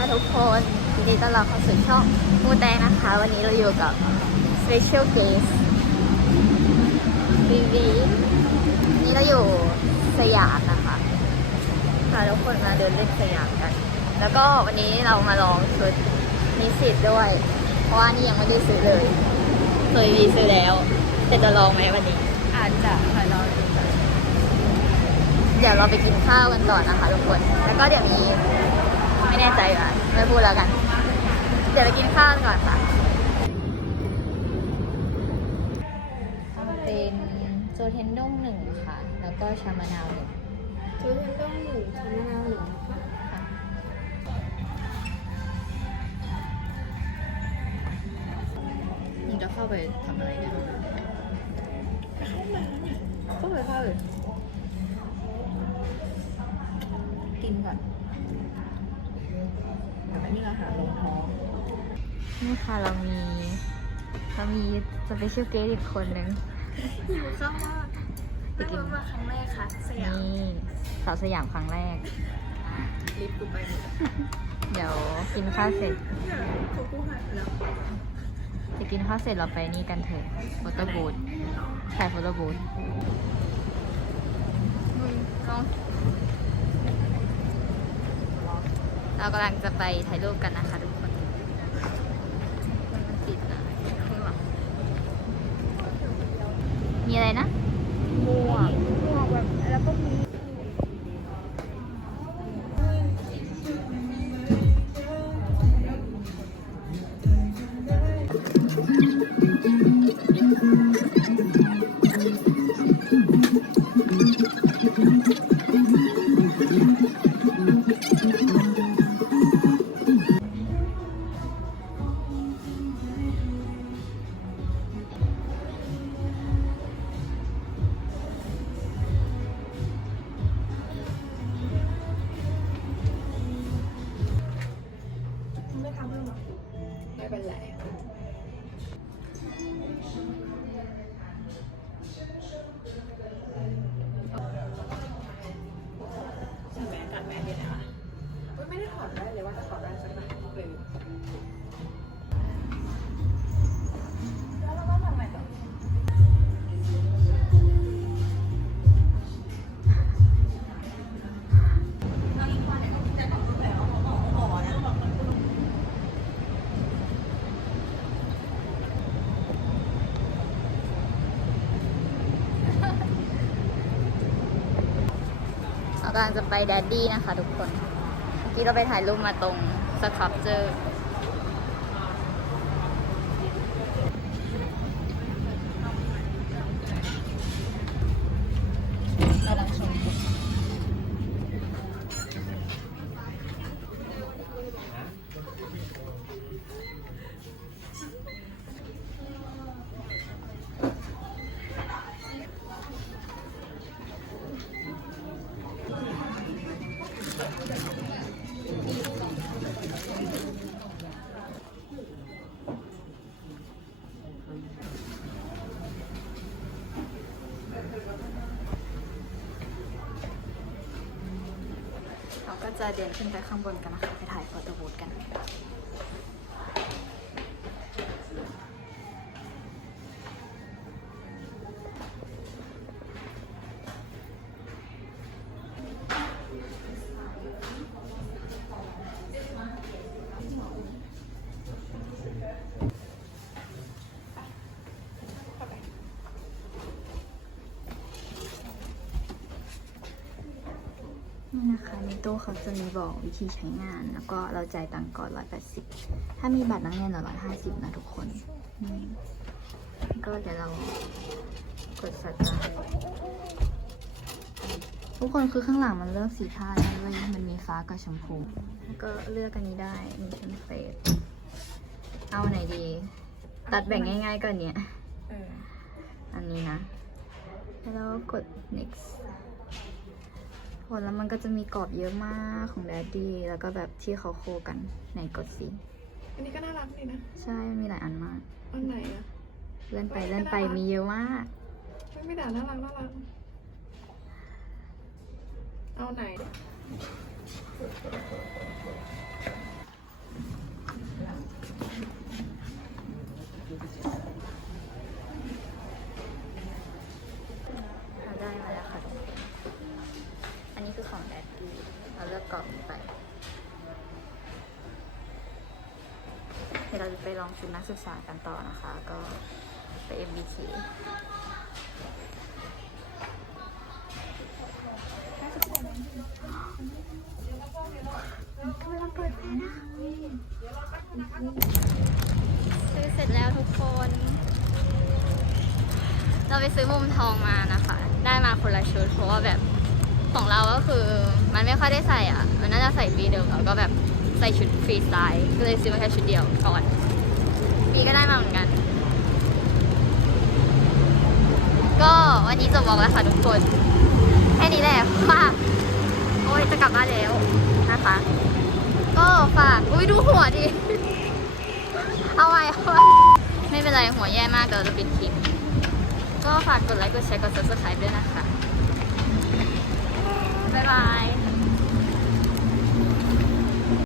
ค่ะทุกคนยินดีต้อนรับเข้าสู่ช่องมูแตงนะคะ วันนี้เราอยู่กับ Special Guest วีวีนี่เราอยู่สยามนะคะพาทุกคนมาเดินเล่นสยามกัน แล้วก็วันนี้เรามาลองชุดนิสิตด้วย เพราะว่านี่ยังไม่ได้ซื้อเลย เคยมีซื้อแล้ว แต่จะลองไหมวันนี้ อาจจะค่ะรอดูกันเดี๋ยวเราไปกินข้าวกันก่อนนะคะทุกคน แล้วก็เดี๋ยวมี ไม่แน่ใจอะไม่พูดแล้วกัน เดี๋ยวไปกินข้าวกันก่อนค่ะเอาเป็นโจเทนด้งหนึ่งค่ะ แล้วก็ชามะนาวหนึ่งชุดนี้ต้องหนึ่งชามะนาวหนึ่งนะคะค่ะมึงจะเข้าไปทำอะไรเนี่ยก็ไปเข้าเลยกินก่อนอันนี้อาหารลงท้อง นี่ค่ะเรามีเรามีสเปเชียลเกสอีกคนนึงหิวข้าวมากนั่งรถมาครั้งแรกค่ะสยามนี่สาวสยามครั้งแรกลิฟต์กูไปหมดเดี๋ยวกินข้าวเสร็จเขากูหายไปแล้วจะกินข้าวเสร็จเราไปนี่กันเถอะโฟโต้บูธถ่ายโฟโต้บูธเรากำลังจะไปถ่ายรูปกันนะคะทุกคนมันติดนะข้างหลัง มี เรากำลังจะไปแดดดี้นะคะทุกคนเมื่อกี้เราไปถ่ายรูปมาตรงสครับเจอร์ ก็จะเดินขึ้นไปข้างบนกันนะคะ ไปถ่ายโฟโต้บูธกัน นี่นะคะในตู้เขาจะมีบอกวิธีใช้งาน แล้วก็เราจ่ายตังค์ก่อนร้อยแปดสิบถ้ามีบัตรนักเรียนร้อยห้าสิบนะทุกคนนี่ก็เดี๋ยวเรากดสตาร์ททุกคนคือข้างหลังมันเลือกสีผ้าได้เลยมันมีฟ้ากับชมพูแล้วก็เลือกอันนี้ได้ มีเทมเพลตเอาไหนดี ตัดแบ่งง่ายๆก่อนเนี่ยเอออันนี้นะ แล้วก็กด next โหแล้วมันก็จะมีกรอบเยอะมากของ Daddy แล้วก็แบบที่เขาโคกันไหนกดสิอันนี้ก็น่ารักดีนะ ใช่มีหลายอันมาก อันไหนอะเลื่อนไปเลื่อนไปมีเยอะมากไม่ไม่ด่าน่ารักน่ารัก เอาไหน ดดีเรา เลือกกล่องนี้ไปเดี๋ยวเราจะไปลองชุดนักศึกษากันต่อนะคะ ก็ไป MBK ซื้อเสร็จแล้วทุกคน เราไปซื้อมุมทองมานะคะ ได้มาคนละชุดเพราะว่าแบบ ของเราก็คือมันไม่ค่อยได้ใส่อะ มันน่าจะใส่ปีเดิมแล้วก็แบบใส่ชุดฟรีสไตล์ก็เลยซื้อมาแค่ชุดเดียวก่อนปีก็ได้มาเหมือนกัน ก็วันนี้จบบอกแล้วค่ะทุกคน แค่นี้แหละฝากโอ้ยจะกลับบ้านแล้วนะคะ ก็ฝากอุ้ยดูหัวดิเอาไว้เอาไว้ไม่เป็นไรหัวแย่มากเดี๋ยวเราจะปิดคลิปก็ฝากกดไลค์กดแชร์กด subscribe ด้วยนะคะ บ๊ายบาย